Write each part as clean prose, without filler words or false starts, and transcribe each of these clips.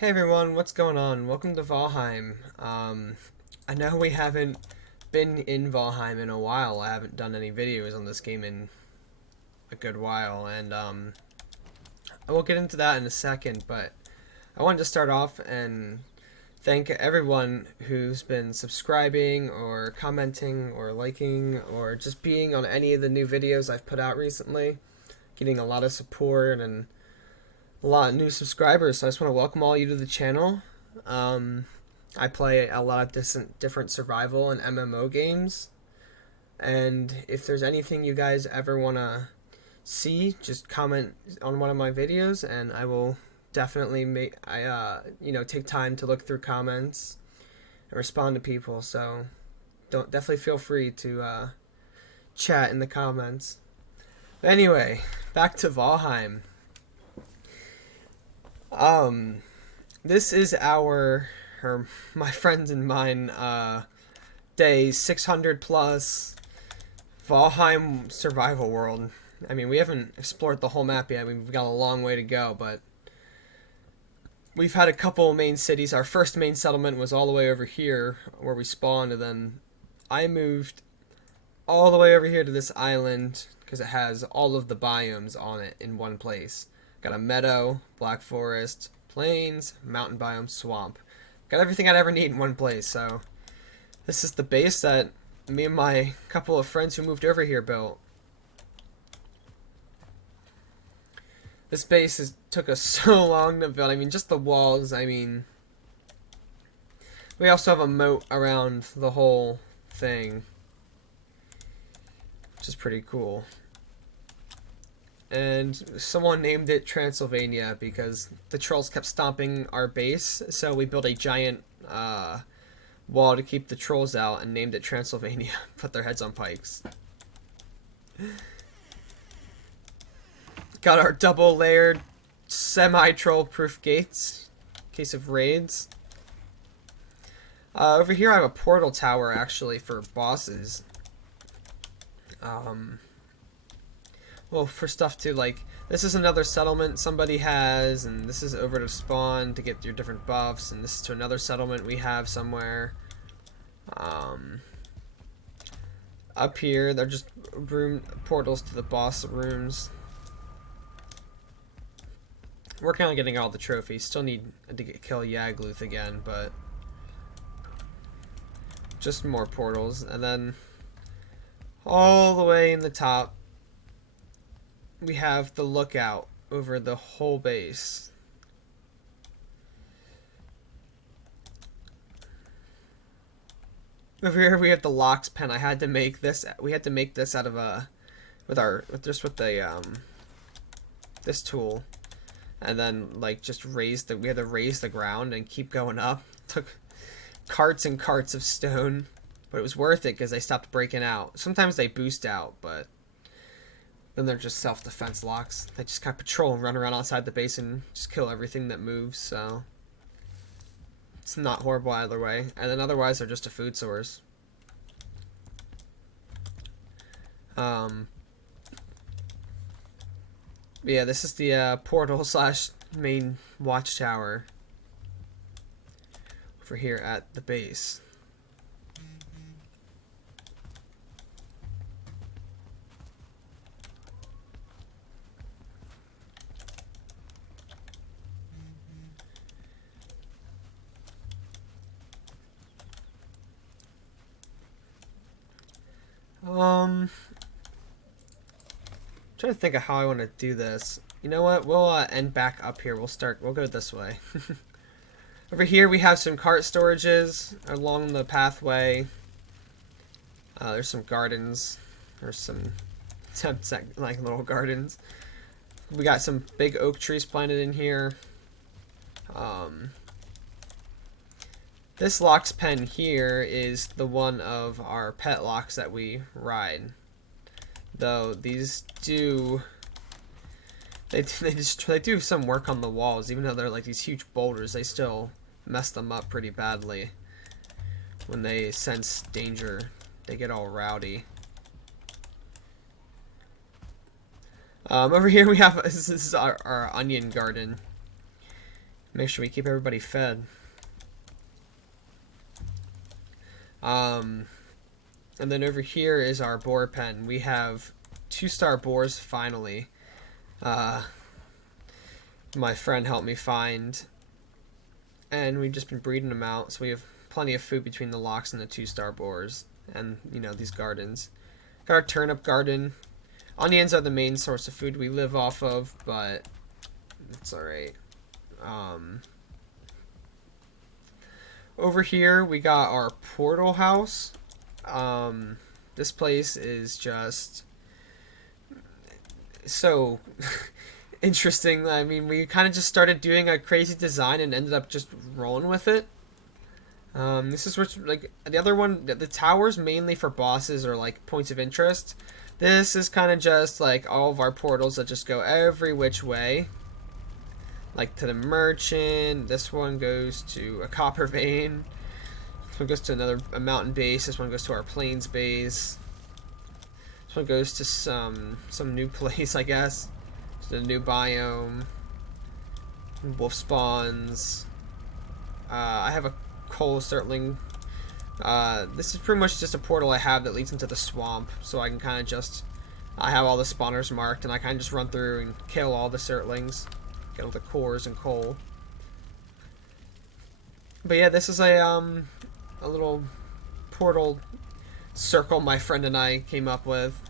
Hey everyone, what's going on? Welcome to Valheim. I know we haven't been in Valheim in a while. I haven't done any videos on this game in a good while, and I will get into that in a second, but I wanted to start off and thank everyone who's been subscribing or commenting or liking or just being on any of the new videos I've put out recently. Getting a lot of support and a lot of new subscribers, so I just want to welcome all you to the channel. Um, I play a lot of different survival and MMO games, and if there's anything you guys ever want to see, just comment on one of my videos, and I will definitely take time to look through comments and respond to people. So don't definitely feel free to chat in the comments. But anyway, back to Valheim. Um, this is or my friends and mine, day 600 plus Valheim survival world. I mean, we haven't explored the whole map yet. We've got a long way to go, but we've had a couple main cities. Our first main settlement was all the way over here where we spawned, and then I moved all the way over here to this island because it has all of the biomes on it in one place. Got a meadow, black forest, plains, mountain biome, swamp. Got everything I'd ever need in one place. So this is the base that me and my couple of friends who moved over here built. This base took us so long to build. I mean, just the walls. I mean, we also have a moat around the whole thing, which is pretty cool. And someone named it Transylvania because the trolls kept stomping our base, so we built a giant wall to keep the trolls out and named it Transylvania. Put their heads on pikes. Got our double layered semi-troll proof gates in case of raids. Over here I have a portal tower actually for bosses. Well, for stuff too, like, this is another settlement somebody has, and this is over to spawn to get your different buffs, and this is to another settlement we have somewhere. Up here, they're just portals to the boss rooms. Working on getting all the trophies. Still need to kill Yagluth again, but just more portals. And then all the way in the top, we have the lookout over the whole base. Over here we have the locks pen. I had to make this. We had to make this out of this tool, and then like just we had to raise the ground and keep going up. Took carts and carts of stone, but it was worth it because they stopped breaking out. Sometimes they boost out, but then they're just self-defense locks. They just kind of patrol and run around outside the base and just kill everything that moves, so it's not horrible either way. And then otherwise they're just a food source. Yeah, this is the portal slash main watchtower over here at the base. Trying to think of how I want to do this. You know what? We'll end back up here. We'll go this way. Over here we have some cart storages along the pathway. There's some gardens. There's some like little gardens. We got some big oak trees planted in here. This locks pen here is the one of our pet locks that we ride. Though these do they do some work on the walls, even though they're like these huge boulders. They still mess them up pretty badly when they sense danger. They get all rowdy. Over here we have this is our onion garden. Make sure we keep everybody fed. And then over here is our boar pen. We have 2-star boars finally. My friend helped me find, and we've just been breeding them out, so we have plenty of food between the locks and the 2-star boars, and these gardens. Got our turnip garden. Onions are the main source of food we live off of, but it's alright. Over here we got our portal house. This place is just so interesting. I mean, we kind of just started doing a crazy design and ended up just rolling with it. This is which, like, the other one, the towers mainly for bosses or like points of interest. This is kind of just like all of our portals that just go every which way. Like to the merchant. This one goes to a copper vein. This one goes to a mountain base. This one goes to our plains base. This one goes to some new place, I guess. It's a new biome. Wolf spawns. I have a coal startling. This is pretty much just a portal I have that leads into the swamp, so I can kind of just. I have all the spawners marked, and I kind of just run through and kill all the Surtlings. Get all the cores and coal. But yeah, this is a little portal circle my friend and I came up with.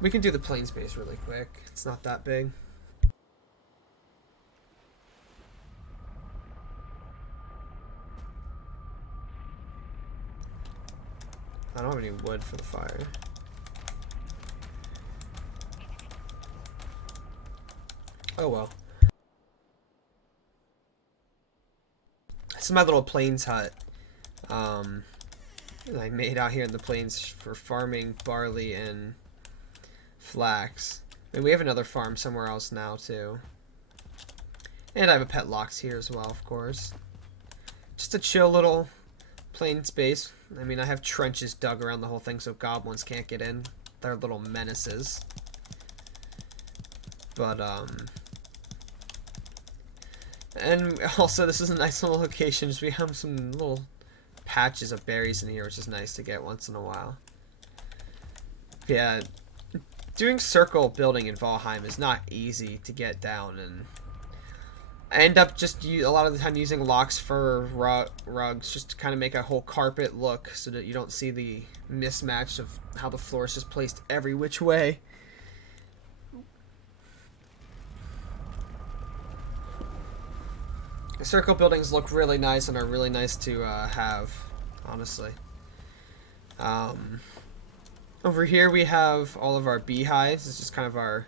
We can do the plains base really quick. It's not that big. I don't have any wood for the fire. Oh well. This is my little plains hut. That I made out here in the plains for farming barley and flax. And we have another farm somewhere else now too. And I have a pet lox here as well, of course. Just a chill little plain space. I mean, I have trenches dug around the whole thing so goblins can't get in. They're little menaces. But, and also this is a nice little location. We have some little patches of berries in here, which is nice to get once in a while. Yeah, doing circle building in Valheim is not easy to get down, and I end up just a lot of the time using lox fur rugs just to kind of make a whole carpet look so that you don't see the mismatch of how the floor is just placed every which way. The circle buildings look really nice and are really nice to have, honestly. Over here we have all of our beehives. This is kind of our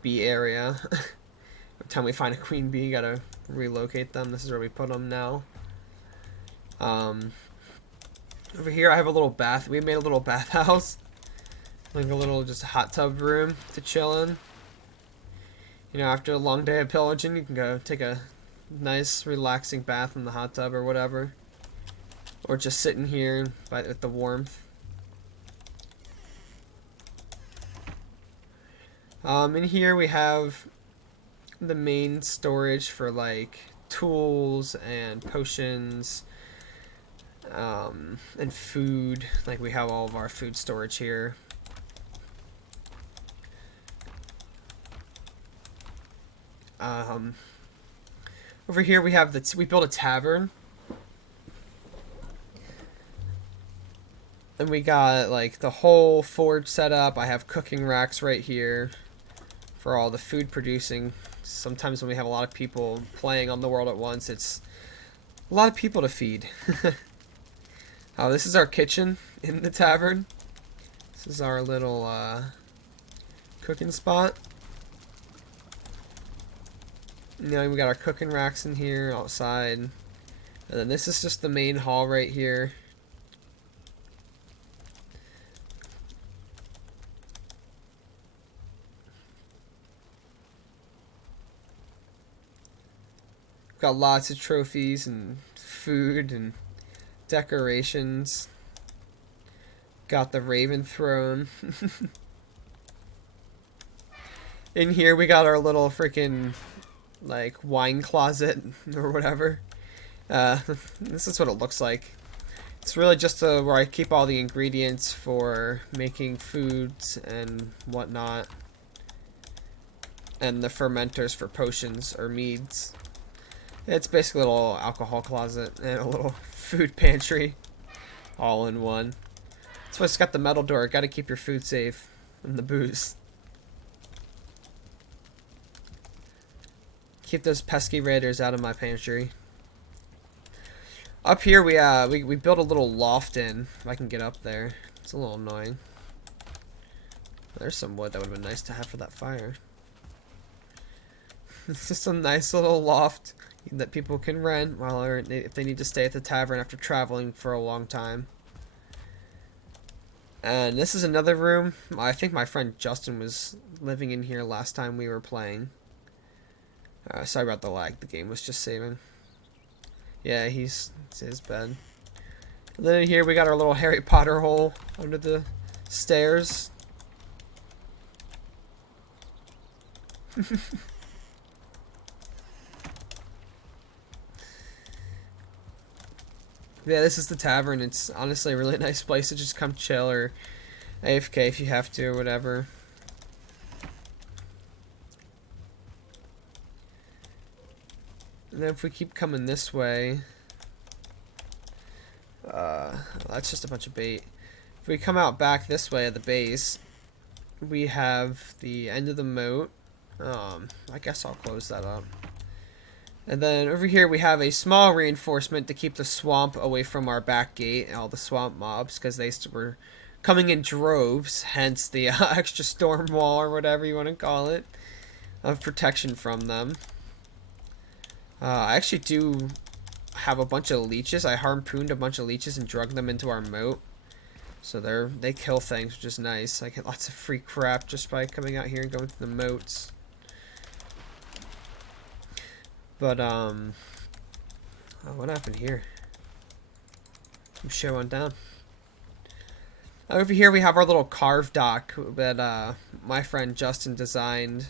bee area. Every time we find a queen bee, gotta relocate them. This is where we put them now. Over here I have a little bath. We made a little bathhouse. Like a little just hot tub room to chill in. You know, after a long day of pillaging, you can go take a nice relaxing bath in the hot tub or whatever, or just sitting here with the warmth. In here we have the main storage for like tools and potions, and food. Like we have all of our food storage here. Over here we have we built a tavern. And we got like the whole forge set up. I have cooking racks right here for all the food producing. Sometimes when we have a lot of people playing on the world at once, it's a lot of people to feed. Oh, this is our kitchen in the tavern. This is our little cooking spot. You know, we got our cooking racks in here outside. And then this is just the main hall right here. Got lots of trophies and food and decorations. Got the Raven throne. In here we got our little freaking like wine closet or whatever. This is what it looks like. It's really just where I keep all the ingredients for making foods and whatnot. And the fermenters for potions or meads. It's basically a little alcohol closet and a little food pantry all in one. That's why it's got the metal door. Gotta keep your food safe and the booze. Keep those pesky raiders out of my pantry. Up here we built a little loft in. If I can get up there. It's a little annoying. There's some wood that would have been nice to have for that fire. It's just a nice little loft that people can rent while if they need to stay at the tavern after traveling for a long time. And this is another room. I think my friend Justin was living in here last time we were playing. Sorry about the lag. The game was just saving. Yeah, it's his bed. And then in here we got our little Harry Potter hole under the stairs. Yeah, this is the tavern. It's honestly a really nice place to just come chill or AFK if you have to or whatever. And then if we keep coming this way, that's just a bunch of bait. If we come out back this way at the base, we have the end of the moat. I guess I'll close that up. And then over here we have a small reinforcement to keep the swamp away from our back gate and all the swamp mobs, because they were coming in droves, hence the extra storm wall or whatever you want to call it, of protection from them. I actually do have a bunch of leeches. I harpooned a bunch of leeches and drug them into our moat. So they kill things, which is nice. I get lots of free crap just by coming out here and going through the moats. But, oh, what happened here? Some shit went down. Over here we have our little carve dock that my friend Justin designed.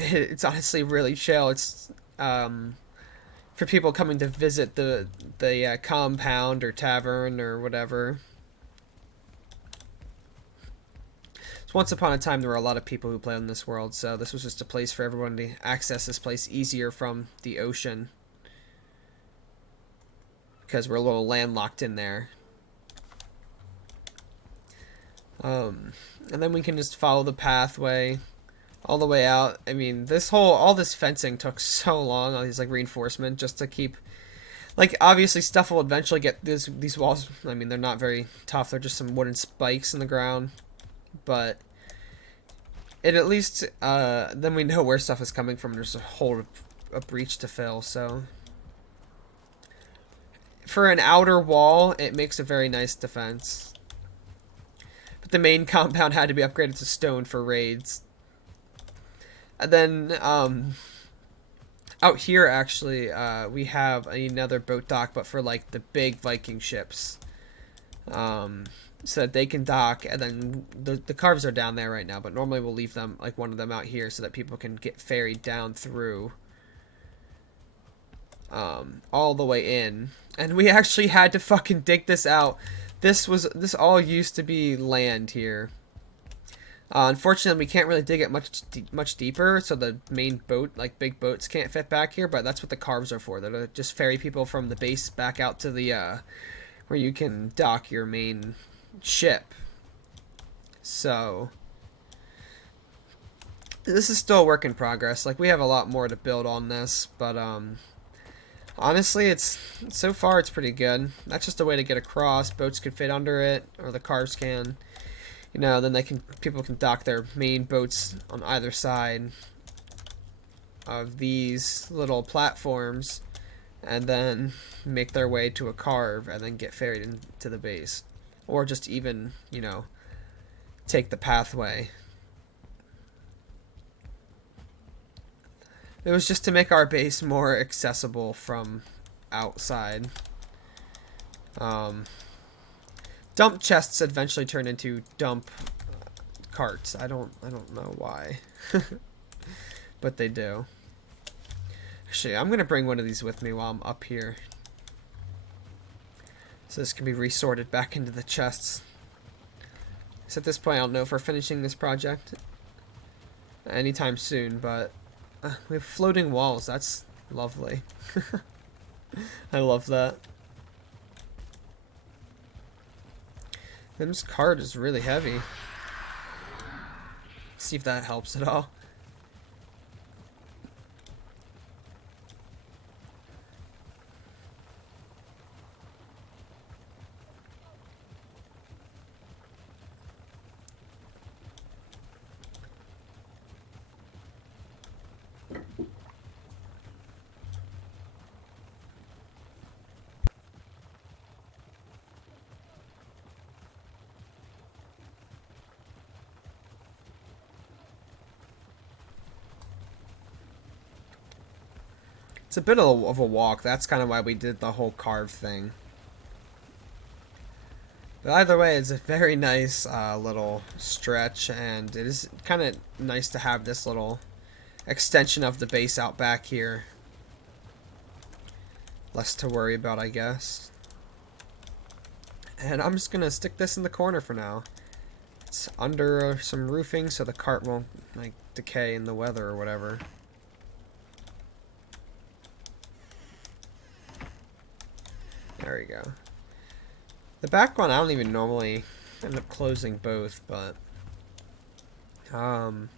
It's honestly really chill. It's for people coming to visit the compound or tavern or whatever. So once upon a time there were a lot of people who played on this world, so this was just a place for everyone to access this place easier from the ocean, because we're a little landlocked in there. And then we can just follow the pathway all the way out. I mean, all this fencing took so long, all these like reinforcement, just to keep, like, obviously stuff will eventually get these walls. I mean, they're not very tough, they're just some wooden spikes in the ground, but it at least then we know where stuff is coming from. There's a breach to fill, so for an outer wall it makes a very nice defense. But the main compound had to be upgraded to stone for raids. And then out here actually we have another boat dock, but for like the big Viking ships, so that they can dock. And then the carves are down there right now, but normally we'll leave them, like one of them out here, so that people can get ferried down through all the way in. And we actually had to fucking dig this out. This all used to be land here. Unfortunately, we can't really dig it much deeper, so the main boat, like big boats, can't fit back here. But that's what the carves are for. They're to just ferry people from the base back out to the where you can dock your main ship. So this is still a work in progress. Like, we have a lot more to build on this, but honestly, so far it's pretty good. That's just a way to get across. Boats can fit under it, or the cars can. You know, then people can dock their main boats on either side of these little platforms, and then make their way to a carve, and then get ferried into the base. Or just even, you know, take the pathway. It was just to make our base more accessible from outside. Dump chests eventually turned into dump carts. I don't know why. But they do. Actually, I'm gonna bring one of these with me while I'm up here. So this can be resorted back into the chests. So at this point, I don't know if we're finishing this project anytime soon, but we have floating walls. That's lovely. I love that. This cart is really heavy. See if that helps at all. It's a bit of a walk. That's kind of why we did the whole carve thing. But either way, it's a very nice little stretch, and it is kind of nice to have this little extension of the base out back here. Less to worry about, I guess. And I'm just going to stick this in the corner for now. It's under some roofing so the cart won't like decay in the weather or whatever. There we go. The back one, I don't even normally end up closing both, but then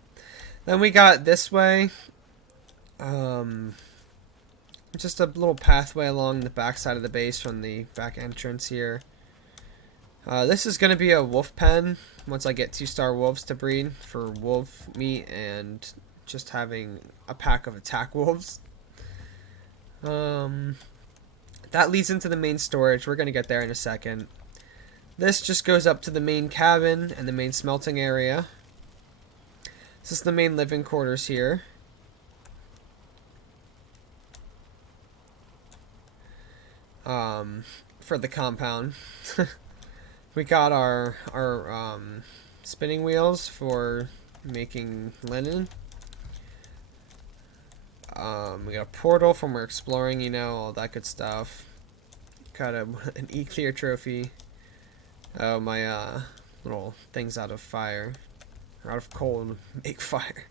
we got this way, just a little pathway along the back side of the base from the back entrance here. This is going to be a wolf pen once I get 2-star wolves to breed for wolf meat and just having a pack of attack wolves. That leads into the main storage. We're going to get there in a second. This just goes up to the main cabin and the main smelting area. This is the main living quarters here. For the compound. We got our spinning wheels for making linen. We got a portal from our exploring, you know, all that good stuff. Got an E-clear trophy. Oh, my little things out of fire. Or out of coal and make fire.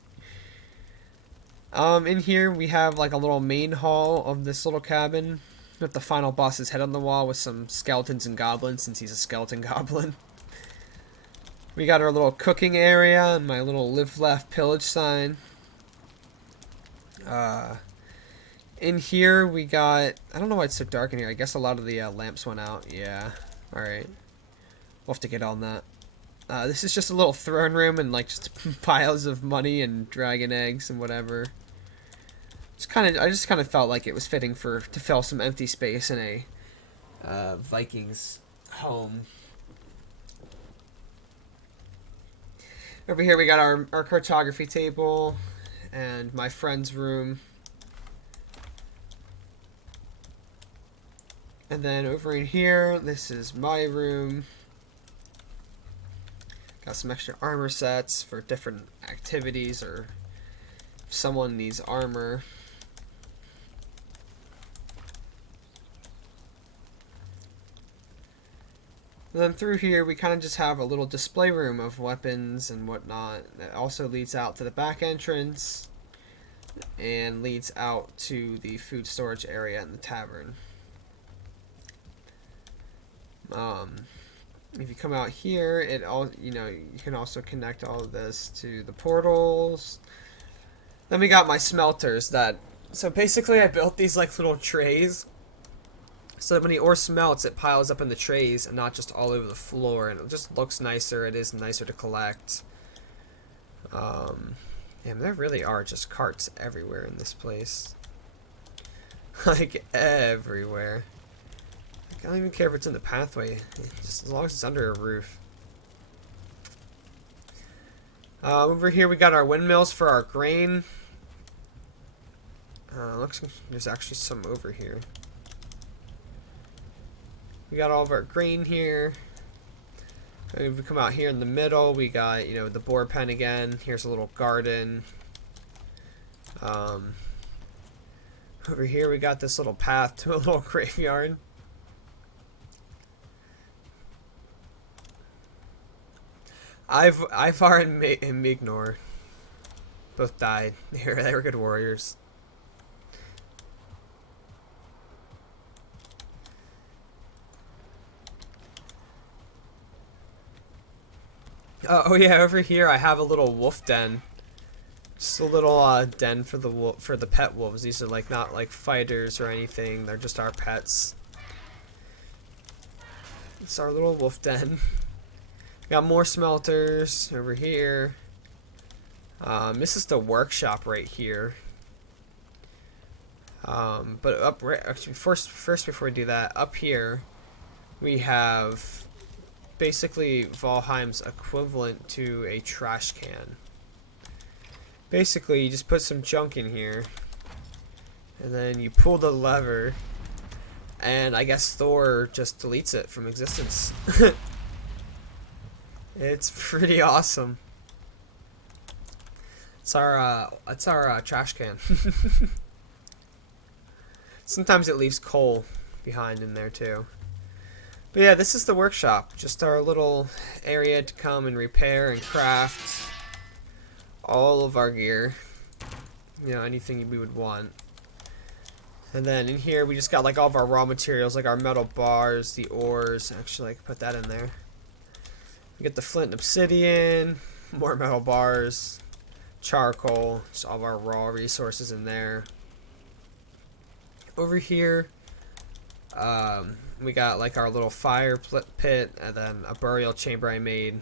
In here we have like a little main hall of this little cabin with the final boss's head on the wall with some skeletons and goblins since he's a skeleton goblin. We got our little cooking area and my little live laugh pillage sign. In here we got, I don't know why it's so dark in here. I guess a lot of the lamps went out. Yeah. Alright. We'll have to get on that. This is just a little throne room and like just piles of money and dragon eggs and whatever. I just kind of felt like it was fitting to fill some empty space in a Viking's home. Over here we got our cartography table and my friend's room. And then over in here, this is my room. Got some extra armor sets for different activities or if someone needs armor. And then through here, we kind of just have a little display room of weapons and whatnot. That also leads out to the back entrance and leads out to the food storage area in the tavern. If you come out here, you can also connect all of this to the portals. Then we got my smelters so basically I built these like little trays. So that when the ore smelts, it piles up in the trays and not just all over the floor, and it just looks nicer. It is nicer to collect. And there really are just carts everywhere in this place. Like, everywhere. I don't even care if it's in the pathway, just as long as it's under a roof. Over here we got our windmills for our grain. Looks like there's actually some over here. We got all of our grain here. And if we come out here in the middle, we got, you know, the boar pen again. Here's a little garden. Over here we got this little path to a little graveyard. Ivar and Mignor both died. They were good warriors. Oh yeah, over here I have a little wolf den. Just a little den for the pet wolves. These are like not like fighters or anything. They're just our pets. It's our little wolf den. Got more smelters over here. This is the workshop right here. But actually first before we do that, up here we have basically Valheim's equivalent to a trash can. Basically, you just put some junk in here, and then you pull the lever, and I guess Thor just deletes it from existence. It's pretty awesome. It's our trash can. Sometimes it leaves coal behind in there too. But yeah, this is the workshop. Just our little area to come and repair and craft all of our gear. You know, anything we would want. And then in here we just got like all of our raw materials, like our metal bars, the ores. Actually, I can put that in there. We get the flint and obsidian, more metal bars, charcoal, just all of our raw resources in there. Over here, we got like our little fire pit, and then a burial chamber I made.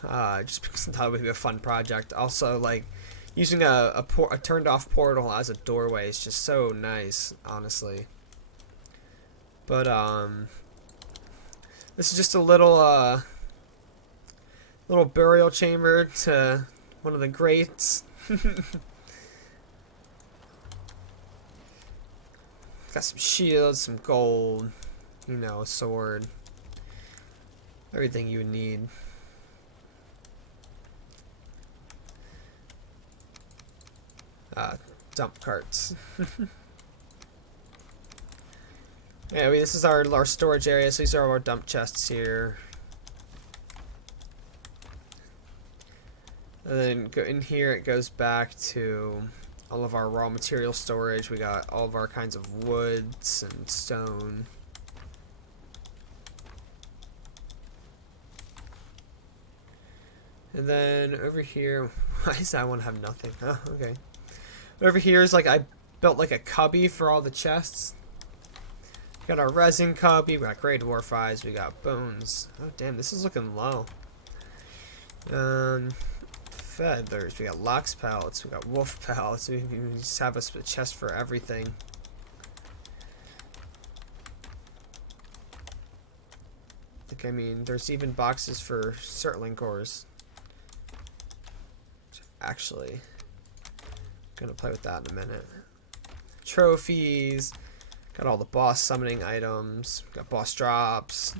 Just because I thought it would be a fun project. Also, like, using a turned off portal as a doorway is just so nice, honestly. But, this is just a little burial chamber to one of the greats. Got some shields, some gold, you know, a sword. Everything you would need. Dump carts. Anyway, this is our storage area, so these are our dump chests here. And then in here it goes back to all of our raw material storage. We got all of our kinds of woods and stone. And then over here, why does that one have nothing? Oh, okay. Over here is like I built like a cubby for all the chests. We got our resin cubby, we got grey dwarf eyes, we got bones. Oh damn, this is looking low. Feathers, we got lox pellets, we got wolf pellets. We just have a chest for everything. Like, I mean, there's even boxes for Surtling cores. Actually, gonna play with that in a minute. Trophies, got all the boss summoning items, got boss drops.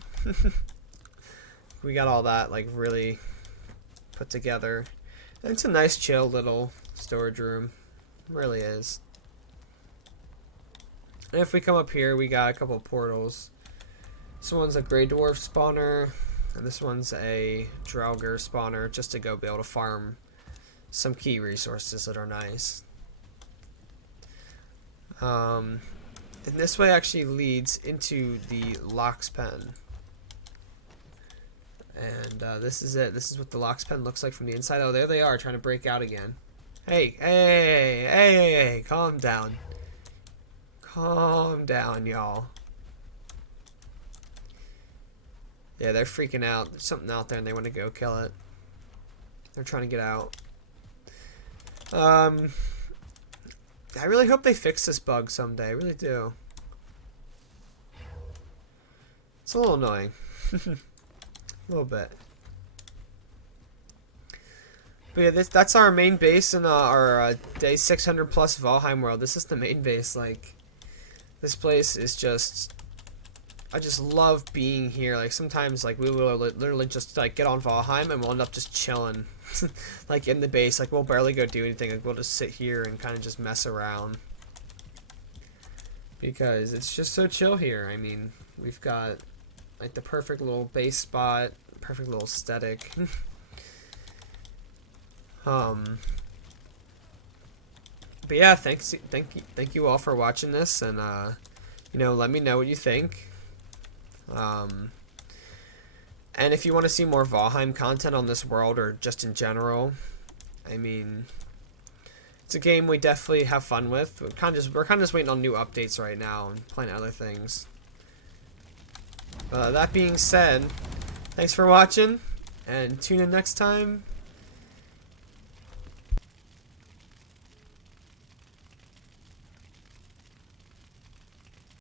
We got all that like really put together. And it's a nice chill little storage room, it really is. And if we come up here, we got a couple of portals. This one's a Grey Dwarf spawner, and this one's a Draugr spawner, just to go be able to farm some key resources that are nice. And this way actually leads into the Lox pen. And this is it. This is what the Lox pen looks like from the inside. Oh, there they are, trying to break out again. Hey, hey, hey, hey, hey, calm down. Calm down, y'all. Yeah, they're freaking out. There's something out there and they want to go kill it. They're trying to get out. I really hope they fix this bug someday. I really do. It's a little annoying. A little bit. But yeah, that's our main base in our day 600 plus Valheim world. This is the main base. Like, this place is just I just love being here. Like sometimes like we will literally just like get on Valheim and we'll end up just chilling. Like in the base, like we'll barely go do anything. Like we'll just sit here and kind of just mess around. Because it's just so chill here. I mean, we've got like the perfect little base spot, perfect little aesthetic. But yeah, thank you all for watching this, and you know, let me know what you think. And if you want to see more Valheim content on this world or just in general, I mean, it's a game we definitely have fun with. We're kind of just waiting on new updates right now and playing other things. That being said, thanks for watching, and tune in next time